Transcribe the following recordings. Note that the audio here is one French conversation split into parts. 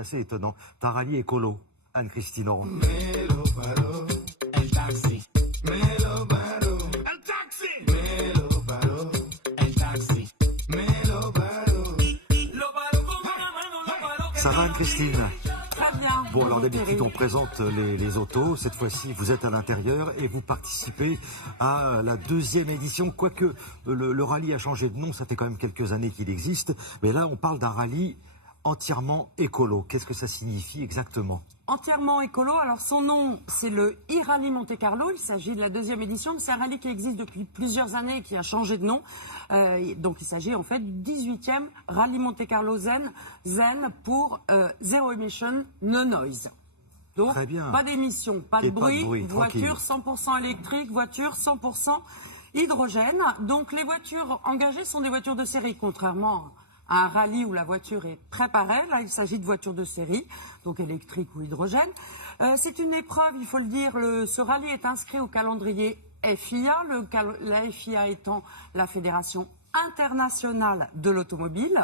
assez étonnant. Un rallye écolo, Anne-Christine Oron. Ça va, Anne-Christine? Très bien. Bon, alors d'habitude, on présente les autos. Cette fois-ci, vous êtes à l'intérieur et vous participez à la 2e édition. Quoique le rallye a changé de nom, ça fait quand même quelques années qu'il existe. Mais là, on parle d'un rallye entièrement écolo. Qu'est-ce que ça signifie exactement? Entièrement écolo. Alors son nom, c'est le e-Rally Monte Carlo. Il s'agit de la 2e édition. C'est un rallye qui existe depuis plusieurs années et qui a changé de nom. Donc il s'agit en fait du 18e Rallye Monte Carlo Zen pour Zero Emission, No Noise. Donc Très bien. pas d'émissions, pas de bruit, voiture tranquille. 100% électrique, voiture 100% hydrogène. Donc les voitures engagées sont des voitures de série, contrairement à un rallye où la voiture est préparée. Là, il s'agit de voitures de série, donc électriques ou hydrogène. C'est une épreuve, il faut le dire, ce rallye est inscrit au calendrier FIA, la FIA étant la Fédération internationale de l'automobile.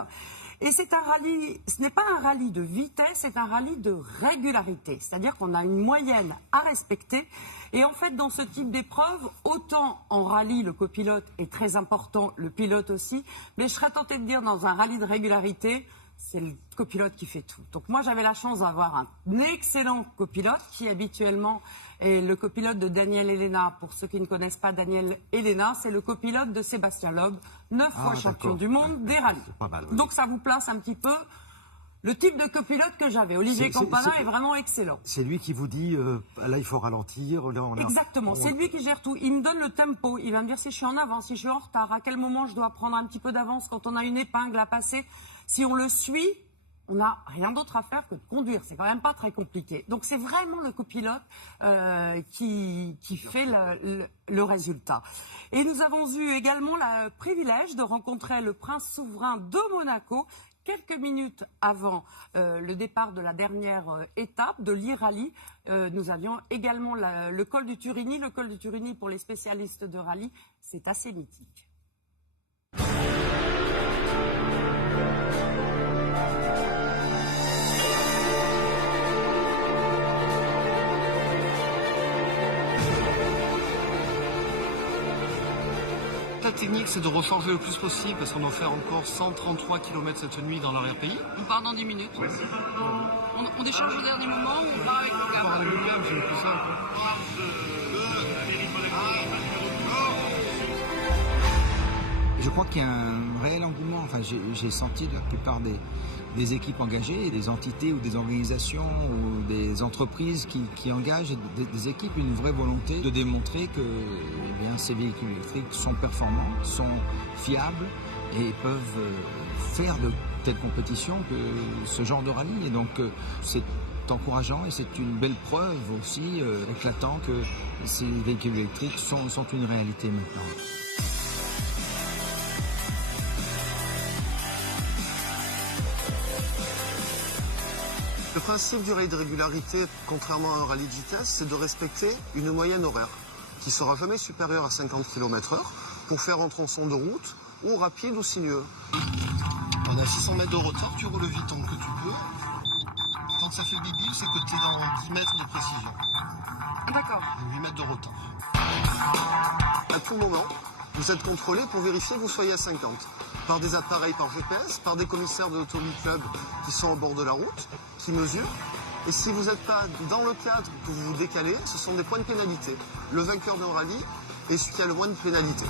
Et c'est un rallye, ce n'est pas un rallye de vitesse, c'est un rallye de régularité. C'est-à-dire qu'on a une moyenne à respecter. Et en fait, dans ce type d'épreuve, autant en rallye, le copilote est très important, le pilote aussi. Mais je serais tentée de dire, dans un rallye de régularité, c'est le copilote qui fait tout. Donc moi, j'avais la chance d'avoir un excellent copilote qui habituellement est le copilote de Daniel Elena. Pour ceux qui ne connaissent pas Daniel Elena, c'est le copilote de Sébastien Loeb, 9 fois champion du monde des rallyes. Pas mal, oui. Donc ça vous place un petit peu le type de copilote que j'avais. Olivier Campana est vraiment excellent. C'est lui qui vous dit, là il faut ralentir. Là, Exactement, c'est lui qui gère tout. Il me donne le tempo, il va me dire si je suis en avance, si je suis en retard, à quel moment je dois prendre un petit peu d'avance quand on a une épingle à passer. Si on le suit, on n'a rien d'autre à faire que de conduire. C'est quand même pas très compliqué. Donc c'est vraiment le copilote qui fait le résultat. Et nous avons eu également le privilège de rencontrer le prince souverain de Monaco quelques minutes avant le départ de la dernière étape de l'e-rallye. Nous avions également le col du Turini. Le col du Turini, pour les spécialistes de rallye, c'est assez mythique. La technique, c'est de recharger le plus possible parce qu'on doit faire encore 133 km cette nuit dans l'arrière-pays. On part dans 10 minutes. On décharge au dernier moment ou on part avec le On part câble? avec le câble, c'est le plus simple. Je crois qu'il y a un réel engouement. Enfin, j'ai senti de la plupart des équipes engagées, des entités ou des organisations ou des entreprises qui engagent des équipes, une vraie volonté de démontrer que ces véhicules électriques sont performants, sont fiables et peuvent faire de telles compétitions que ce genre de rallye. Et donc, c'est encourageant et c'est une belle preuve aussi éclatant que ces véhicules électriques sont une réalité maintenant. Le principe du rallye de régularité, contrairement à un rallye de vitesse, c'est de respecter une moyenne horaire qui sera jamais supérieure à 50 km/h pour faire en tronçon de route ou rapide ou sinueux. On a 600 mètres de retard, tu roules vite tant que tu peux. Quand ça fait bip-bip, c'est que tu es dans 10 mètres de précision. D'accord. 8 mètres de retard. À tout moment, vous êtes contrôlé pour vérifier que vous soyez à 50. Par des appareils par GPS, par des commissaires de l'Automobile Club qui sont au bord de la route, qui mesurent. Et si vous n'êtes pas dans le cadre, que vous vous décalez, ce sont des points de pénalité. Le vainqueur d'un rallye est celui qui a le moins de pénalité.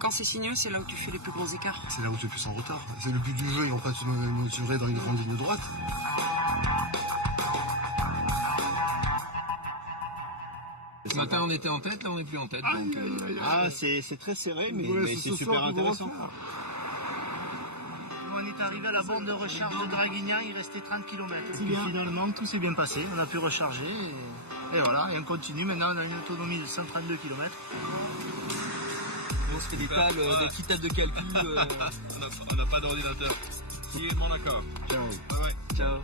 Quand c'est sinueux, c'est là où tu fais les plus grands écarts. C'est là où tu es plus en retard. C'est le but du jeu, ils n'ont pas mesuré dans les grandes lignes droites. Ce matin on était en tête, là on n'est plus en tête. Donc, c'est très serré, mais c'est ce super soir, intéressant. On est arrivé à la borne de recharge de Draguignan, il restait 30 km. Et finalement, tout s'est bien passé, on a pu recharger. Et voilà, et on continue. Maintenant, on a une autonomie de 132 km. on se fait des tables, des petites tables de calcul. On n'a pas d'ordinateur. Vivement d'accord. Ciao. Ouais. Ciao.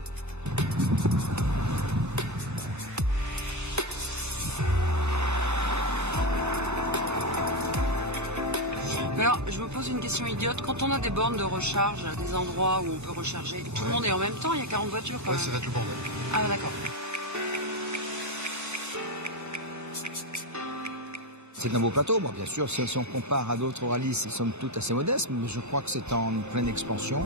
Alors, je me pose une une question idiote. Quand on a des bornes de recharge, des endroits où on peut recharger, tout le monde est en même temps, il y a 40 voitures quand même. ça va être le bordel. Ah d'accord. C'est un beau plateau. Bon, bien sûr, si on compare à d'autres rallyes, c'est somme toute assez modeste, mais je crois que c'est en pleine expansion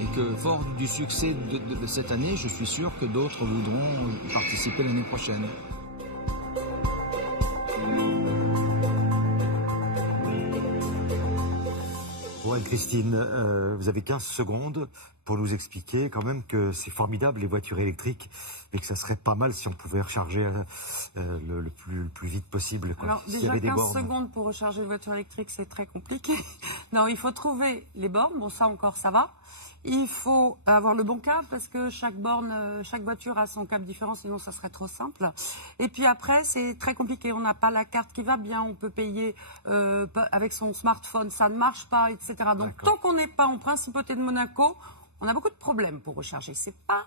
et que fort du succès de cette année, je suis sûr que d'autres voudront participer l'année prochaine. Ouais, Christine, vous avez 15 secondes pour nous expliquer quand même que c'est formidable les voitures électriques et que ça serait pas mal si on pouvait recharger le plus vite possible. Quoi. Alors S'il y déjà avait des 15 bornes. secondes pour recharger une voiture électrique, c'est très compliqué. Non, il faut trouver les bornes, bon ça encore ça va. Il faut avoir le bon câble parce que chaque borne, chaque voiture a son câble différent, sinon ça serait trop simple. Et puis après, c'est très compliqué. On n'a pas la carte qui va bien, on peut payer avec son smartphone, ça ne marche pas, etc. Donc tant qu'on n'est pas en principauté de Monaco, on a beaucoup de problèmes pour recharger. C'est pas